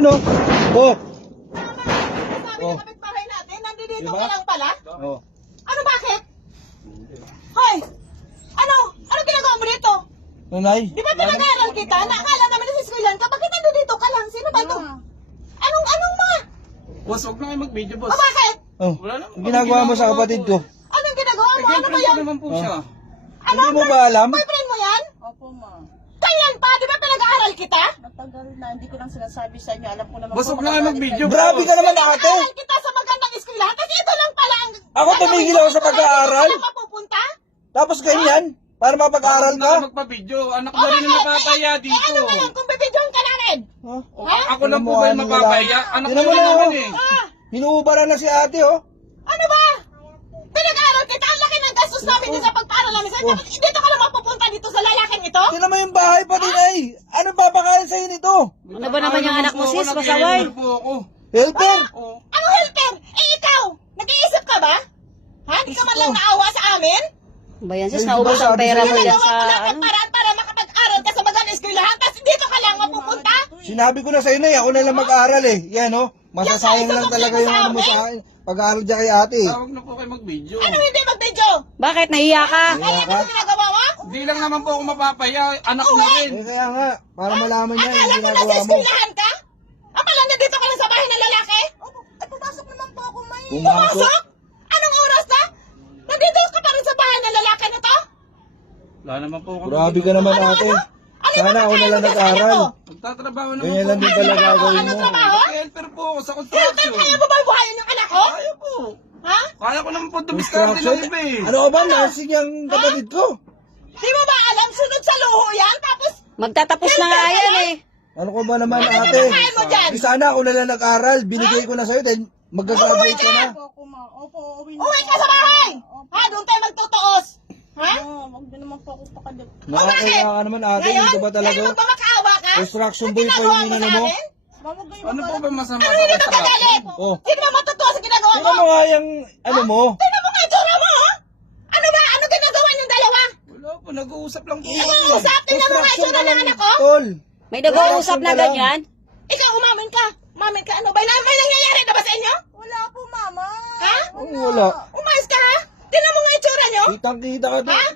Ano? Oh. Sabi ng kapitbahay natin, nandito Diba? ka lang pala. Oh. Ano bakit? Hoy! Ano? Ano ginagawa mo dito? Nanay? Di ba pinag-aaral kita? Nakakala namin na sa eskwelahan ka? Bakit nandito ka lang? Sino ba ito? Anong ma? Boss, huwag na kayo mag-video, boss. O bakit? Oh. Wala naman. Ang ginagawa mo sa kapatid ko. Anong ginagawa mo? Ano ba Girlfriend yan? ko naman po siya. Ano? Hindi mo ba alam? Boyfriend mo yan? Opo, ma. Kailan pa? Di ba pinag-aaral kita? Matagal na, hindi ko lang sinasabi sa inyo. Alam ko naman Boss, po huwag na kayo mag-video. Grabe ka naman ate. Pinag-aaral kita sa magandang eskwelahan. Kasi ito lang pala ang... Ako tumigil ako sa pag-aaral. Hindi ka mapupunta? Tapos ganyan? Para mapag-aaral Huwag na ka? kayo magpa-video. Anak mo rin ang napapaya Eh dito. ano ba yan kung bibidyohan ka namin? Ha? O, ako lang po ba yung mapapaya? Anak mo Tinan mo rin na, naman oh. eh. Ah! Hinuubara na si ate oh. Ano ba? Pinag-aaral kita, ang laki ng gastos namin dito sa pagpaaral namin sa'yo. Bakit dito ka lang mapupunta dito sa lalaking ito? Tinan mo yung bahay pati nay. Ano papakain sa'yo nito? Ano ba naman yung anak mo, sis? Nag-i-helper Pasaway. po ako. Helper? Oh. Ano helper? Eh ikaw, nag-iisip ka ba? Ha? Hindi ka man lang naawa sa amin? Ba yan, sis? Ay, Naubos diba ang sabi pera sa'yo, mo dyan Ginagawa sa ko lang ano? ang paraan para makapag-aral ka sa magandang eskwelahan, tapos dito ka lang mapupunta? Sinabi ko na sa'yo na ako na lang mag-aaral eh. Yan oh. Masasayang lang talaga yung ano mo sa akin. Pag-aaral dyan kay ate. Tawag na po kayo mag-video. Ano hindi mag-video? Bakit? Nahiya ka? Kaya ka ginagawa mo? Di lang naman po ako mapapaya. Anak mo rin. Eh kaya nga, para malaman niya yung Akala mo na sa ginagawa mo. eskwelahan ka? Ang pala dito ka lang sa bahay ng lalaki? Ay, pumasok naman po ako, may. Pumasok. Pumasok? Anong oras na? Nandito ka pa rin sa bahay ng lalaki na to? Wala naman po ako. Grabe ka naman ate. Sana ako na lang nag-aral. Magtatrabaho naman Ganyan po. lang din pala gagawin Anong mo. trabaho? Mag-helper po ako sa Helper, construction. kaya mo ba buhayin yung anak ko? Kaya po. Ha? Kaya ko naman po dumiskarte Construction? ng iba eh. Ano ka ba? Narsing yung kapatid ko. Di mo ba alam? Sunod sa luho yan? Tapos, Magtatapos na nga yan eh. Ano ko ba naman ano ate? kinakain mo dyan? Di sana ako na lang nag-aral. Binigay ko na sa'yo. Then mag-graduate ka na. Opo ako, ma. Opo, uwi na. Uwi ka sa bahay! Ha? Doon tayo magtutuos. Ha? Huwag na naman po ako pakadip. Nakakaya ka naman ate. Hindi ka ba talaga? Ngayon ba makaawa ka? Construction Sa boy pa ginagawa yung mo inano sa mo. akin? Mama, kayo Ano po ba masama Ano sa hindi trabaho? magagalit? Oh. Sino ba matutuwa sa ginagawa mo? Tingnan mo nga yung ano mo. Tingnan mo nga yung tsura mo, ha? Ano ba? Ano ginagawa niyong dalawa? Wala po, nag-uusap lang po. Nag-uusap? Tingnan mo nga yung Construction tsura ka ng lang. anak ko? Tol. May nag-uusap na ganyan. Ikaw, umamin ka. Umamin ka. Ano ba? May nangyayari na ba sa inyo? Wala po, mama. Ha? Wala. Umayos ka, ha? Tingnan mo nga yung tsura niyo. Kitang-kita ka to. Ha?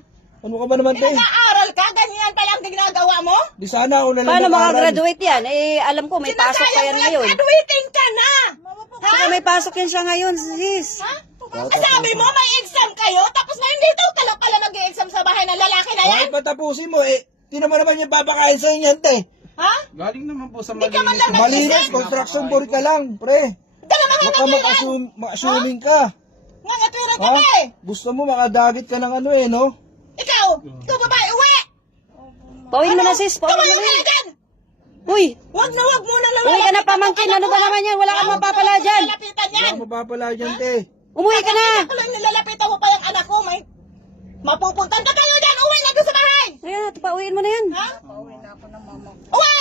Ano ka ba naman te? Pinag-aaral ka? Ganyan pa lang ginagawa mo? Di sana ako na lang Paano nag-aaral. makagraduate yan? Eh, alam ko may pasok pa yan ngayon. Graduating ka na! Mama po, Ha? Saka may pasok yan siya ngayon, sis. Ha? Sabi mo, may exam kayo, tapos na hindi daw ka lang pala mag-exam sa bahay ng lalaki na yan? Bakit patapusin mo eh? Tinan mo naman yung papakain sa inyan te. Ha? Galing naman po sa Hindi ka man malinis. lang Malinis, construction board ka lang, pre. Dala mga Huwag ka natural! mag-assuming ka. Nga natural ka Ha? ba eh! Gusto mo makadagit ka ng ano eh, no? Ikaw! Ikaw babae, uwi! Pawin mo na, sis. Pawin mo Tumayo na ka na yan. dyan! Uy, Huwag mo na lang uwi ka na pamangkin. Ano ba naman yan? Wala kang mapapala dyan. Lalapitan Wala yan! mo papala dyan, te. Umuwi ka na. Ako lang nilalapitan mo pa yung anak ko, may mapupuntan ka kayo dyan! Uwi na doon sa bahay! Ayan, pauwiin mo na yan. Ha? pauwi na ako ng mama ko. Uwi!